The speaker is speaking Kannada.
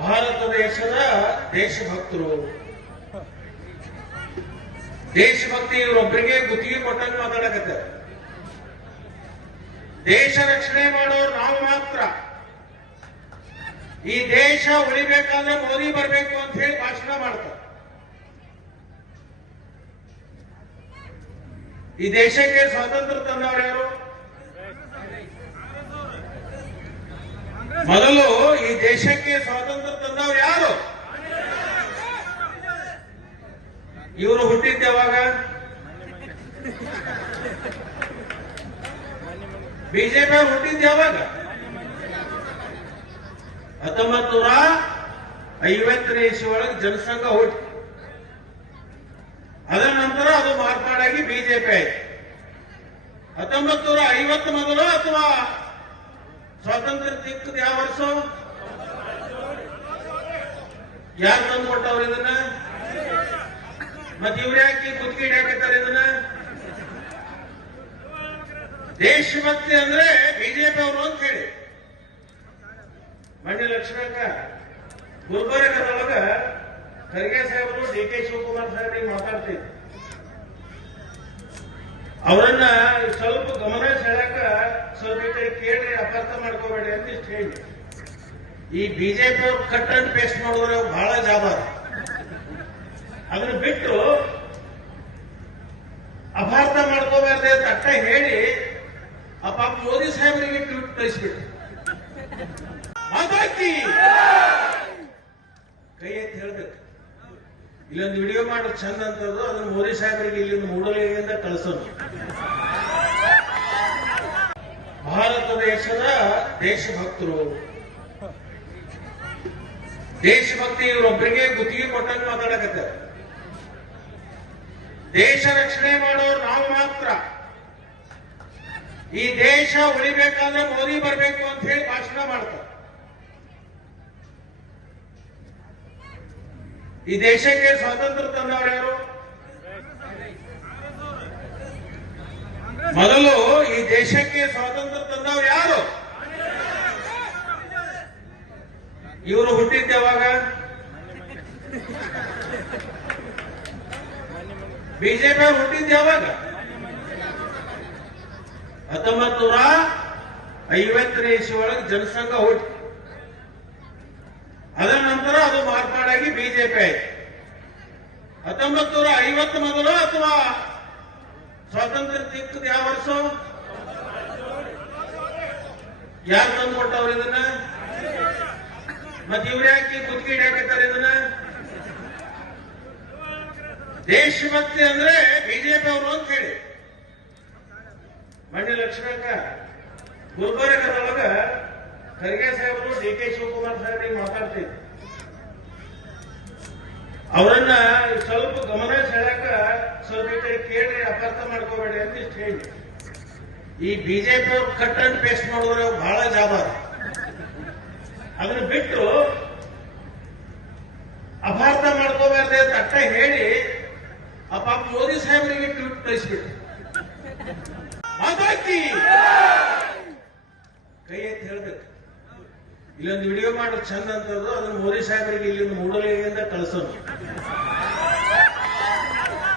ಭಾರತ ದೇಶದ ದೇಶಭಕ್ತರು, ದೇಶಭಕ್ತಿ ಇವರೊಬ್ಬರಿಗೆ ಗುತ್ತಿಗೆ ಕೊಟ್ಟಂಗೆ ಮಾತಾಡಕತ್ತಾರೆ. ದೇಶ ರಕ್ಷಣೆ ಮಾಡೋರು ನಾವು ಮಾತ್ರ. ಈ ದೇಶ ಉಳಿಬೇಕಾದ್ರೆ ಮೋದಿ ಬರಬೇಕು ಅಂತ ಹೇಳಿ ಭಾಷಣ ಮಾಡ್ತಾರೆ. ಈ ದೇಶಕ್ಕೆ ಸ್ವಾತಂತ್ರ್ಯ ತಂದವರು ಯಾರು? ಮೊದಲು ಈ ದೇಶಕ್ಕೆ ಸ್ವಾತಂತ್ರ್ಯ ತಂದವರು ಯಾರು? ಇವರು ಹುಟ್ಟಿದ್ದ ಯಾವಾಗ? ಬಿಜೆಪಿ ಅವರು ಹುಟ್ಟಿದ್ದ ಯಾವಾಗ? 1950ನೇ ಇಸ್ವಿ ಒಳಗೆ ಜನಸಂಘ ಹುಟ್ಟಿ, ಅದರ ನಂತರ ಅದು ಮಾರ್ಪಾಡಾಗಿ ಬಿಜೆಪಿ ಆಯ್ತು. 1950 ಮೊದಲು ಅಥವಾ ಸ್ವಾತಂತ್ರ್ಯ ಸಿಕ್ಕದ ಯಾವ ವರ್ಷ? ಯಾರು ತಂದು ಕೊಟ್ಟವ್ರು ಇದನ್ನ? ಮತ್ತೆ ಇವ್ರು ಯಾಕೆ ಗುತ್ತಿಗೆ ಹಾಕತ್ತಾರೆ ಇದನ್ನ? ದೇಶಭಕ್ತಿ ಅಂದ್ರೆ ಬಿಜೆಪಿ ಅವರು ಅಂತ ಹೇಳಿ ಮಣ್ಣ ಲಕ್ಷ್ಮಕ್ಕ ಗುಲ್ಬರ್ಗದೊಳಗ ಖರ್ಗೆ ಸಾಹೇಬರು ಡಿ.ಕೆ. ಶಿವಕುಮಾರ್ ಸಾಹೇಬರಿಗೆ ಮಾತಾಡ್ತಿದ್ರು. ಅವರನ್ನ ಸ್ವಲ್ಪ ಗಮನ ಸೆಳೆಯಕ ಸ್ವಲ್ಪ ಈ ಕಡೆ ಕೇಳ್ರಿ, ಅಪಾರ್ಥ ಮಾಡ್ಕೋಬೇಡಿ ಅಂತ ಇಷ್ಟು ಹೇಳಿ. ಈ ಬಿಜೆಪಿ ಅವ್ರು ಕಟ್ ಅಂಡ್ ಪೇಸ್ಟ್ ಮಾಡಿದ್ರೆ ಬಹಳ ಜಾಬ. ಅದನ್ನ ಬಿಟ್ಟು ಅಪಾರ್ಥ ಮಾಡ್ಕೋಬಾರ್ದೆ ಅಂತ ಅಟ್ಟ ಹೇಳಿ ಆ ಪಾಪ ಮೋದಿ ಸಾಹೇಬರಿಗೆ ಟ್ವೀಟ್ ಕಳಿಸ್ಬಿಟ್ಟು ಮಾತಾಡ್ತಿ ಕೈ ಎತ್ತಿ ಹೇಳ್ಬೇಕು. ಇಲ್ಲೊಂದು ವಿಡಿಯೋ ಮಾಡೋದು ಚಂದ ಅಂತದ್ದು, ಅದನ್ನ ಮೋದಿ ಸಾಹೇಬರಿಗೆ ಇಲ್ಲಿಂದ ಮೂಡಲಿಗೆಯಿಂದ ಕಳಿಸೋದು. ಭಾರತ ದೇಶದ ದೇಶಭಕ್ತರು, ದೇಶಭಕ್ತಿ ಇವರೊಬ್ಬರಿಗೆ ಗುತ್ತಿಗೆ ಕೊಟ್ಟಂಗೆ ಮಾತಾಡಕತ್ತಾರೆ. ದೇಶ ರಕ್ಷಣೆ ಮಾಡೋರು ನಾವು ಮಾತ್ರ. ಈ ದೇಶ ಉಳಿಬೇಕಾದ್ರೆ ಮೋದಿ ಬರಬೇಕು ಅಂತ ಹೇಳಿ ಭಾಷಣ ಮಾಡ್ತಾರೆ. ಈ ದೇಶಕ್ಕೆ ಸ್ವಾತಂತ್ರ್ಯ ತಂದವರು ಯಾರು? ಮೊದಲು ಈ ದೇಶಕ್ಕೆ ಸ್ವಾತಂತ್ರ್ಯ ತಂದವರು ಯಾರು? ಇವರು ಹುಟ್ಟಿದ್ದ ಯಾವಾಗ? ಬಿಜೆಪಿ ಅವರು ಹುಟ್ಟಿದ್ದ ಯಾವಾಗ? 1950ನೇ ಇಸ್ವಿ ಒಳಗೆ ಜನಸಂಘ ಹುಟ್ಟಿ, ಅದರ ನಂತರ ಅದು ಮಾರ್ಪಾಡಾಗಿ ಬಿಜೆಪಿ ಆಯ್ತು. 1950 ಮೊದಲು ಅಥವಾ ಸ್ವಾತಂತ್ರ್ಯ ಸಿಕ್ಕದ ಯಾವ ವರ್ಷ? ಯಾರು ತಂದು ಕೊಟ್ಟವ್ರು ಇದನ್ನ? ಮತ್ತೆ ಇವ್ರು ಯಾಕೆ ಗುತ್ತಿಗೆ ಹಾಕತ್ತಾರೆ ಇದನ್ನ? ದೇಶಭಕ್ತಿ ಅಂದ್ರೆ ಬಿಜೆಪಿ ಅವರು ಅಂತ ಹೇಳಿ ಮಣ್ಣ ಲಕ್ಷ್ಮಕ್ಕ ಗುಲ್ಬರ್ಗದೊಳಗ ಖರ್ಗೆ ಸಾಹೇಬರು ಡಿ.ಕೆ. ಶಿವಕುಮಾರ್ ಸಾಹೇಬರಿಗೆ ಮಾತಾಡ್ತಿದ್ರು. ಅವರನ್ನ ಸ್ವಲ್ಪ ಗಮನ ಸೆಳೆಯಕ ಸ್ವಲ್ಪ ಈ ಕಡೆ ಕೇಳ್ರಿ, ಅಪಾರ್ಥ ಮಾಡ್ಕೋಬೇಡಿ ಅಂತ ಇಷ್ಟು ಹೇಳಿ. ಈ ಬಿಜೆಪಿ ಅವ್ರು ಕಟ್ ಅಂಡ್ ಪೇಸ್ಟ್ ಮಾಡಿದ್ರೆ ಬಹಳ ಜಾಬ. ಅದನ್ನ ಬಿಟ್ಟು ಅಪಾರ್ಥ ಮಾಡ್ಕೋಬಾರ್ದೆ ಅಂತ ಅಟ್ಟ ಹೇಳಿ ಆ ಪಾಪ ಮೋದಿ ಸಾಹೇಬರಿಗೆ ಟ್ವೀಟ್ ಕಳಿಸ್ಬಿಟ್ಟು ಮಾತಾಡ್ತಿ ಕೈ ಎತ್ತಿ ಹೇಳ್ಬೇಕು. ಇಲ್ಲೊಂದು ವಿಡಿಯೋ ಮಾಡೋದು ಚಂದ ಅಂತದ್ದು, ಅದನ್ನ ಮೋದಿ ಸಾಹೇಬರಿಗೆ ಇಲ್ಲಿಂದ ಮೂಡಲಿಗೆಯಿಂದ ಕಳಿಸೋದು.